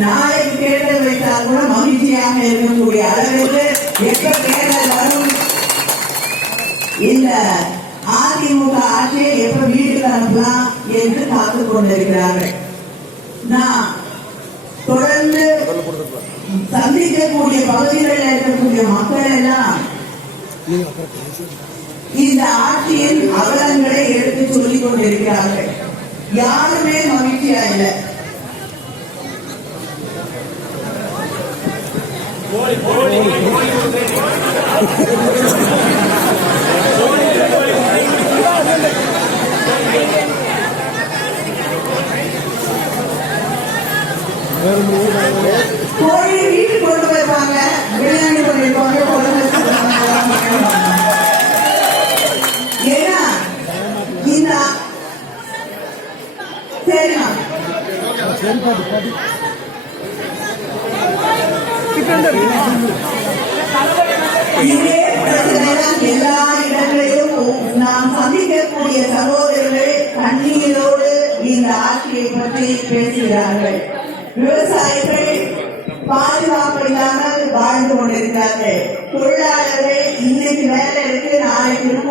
நாளைக்கு தேர்தல் வைத்தால் கூட மகிழ்ச்சியாக இருக்கக்கூடிய அளவிற்கு எப்ப தேர்தல் வரும், இந்த அதிமுக ஆட்சியை எப்ப வீட்டுக்கு அனுப்பலாம் என்று காத்துக் கொண்டிருக்கிறார்கள். நான் தொடர்ந்து சந்திக்கக்கூடிய பகுதிகளில் இருக்கக்கூடிய மக்கள் எல்லாம் இந்த ஆட்சியின் அவலங்களை எடுத்து சொல்லிக் கொண்டிருக்கிறார்கள். யாருமே மகிழ்ச்சியா இல்லை. கோழி வீட்டுக்கு கொண்டு போயிருப்பாங்க, பிரியாணி பண்ணிருப்பாங்க, ஏன்னா இந்த சரிமா இதே பிரச்சனைதான் எல்லா இடங்களிலும் நாம் சந்திக்கக்கூடிய சகோதரர்கள் கண்ணீரோடு இந்த ஆட்சியை பற்றி பேசுகிறார்கள். விவசாயிகள் பாதுகாப்பு இல்லாமல் வாழ்ந்து கொண்டிருக்கிறார்கள். தொழிலாளர்கள் இன்னைக்கு வேலை இருக்கு, நாளைக்கு